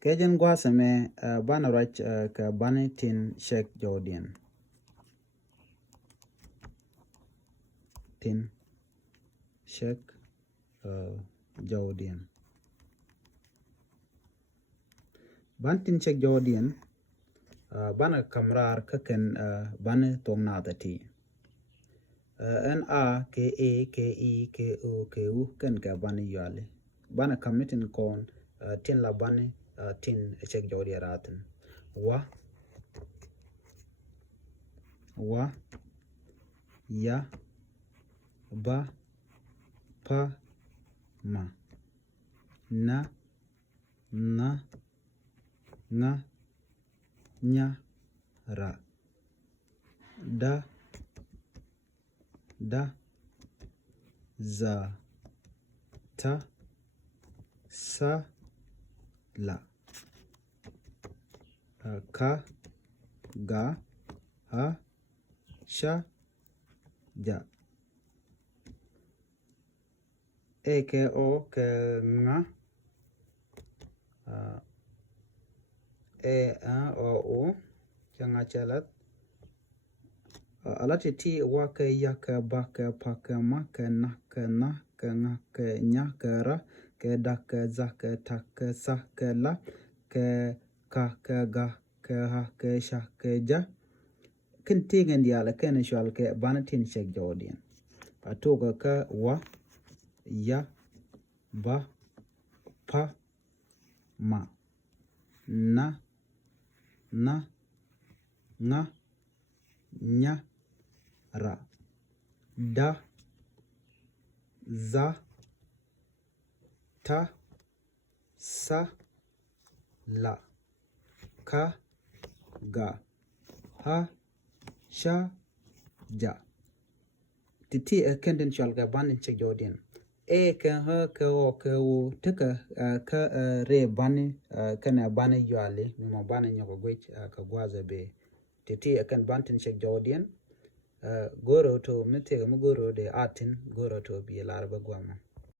Kejen gwasame bana rach ka bani tin shek jodian. Tin shek jodian. Ban tin shek jodian bana kamrar kaken bani tomnada ti. N A K A K E K O K U ken ka bani yale. Bana kamitin kon tin la bani tin shek jodian ratin. Wa ya ba pa ma na nga nya ra da za ta sa la ka ga ha sha ja e ke o ke nga e a o changa chalat alati ti wa ke ya ke ba ke pa ke ma ke na ke nga ke nya ke ra ke da ke za ke ta ke sa ke la ke ka ke ga ke ha ke sha ke ja kin tegen diala ken shwal ke banatin shek jodian atoga ka wa ya ba pa ma na nga nya ra da za ta sa la ka ga ha sha ja titi kenden shalga banin che jodian e ke ha ke o ke u tika ka re bani kana bani yale mo bani nyogo gwech ka gwaza be titi kan bantin che jodian goro to mete mu goro de atin goro to bi larba gwama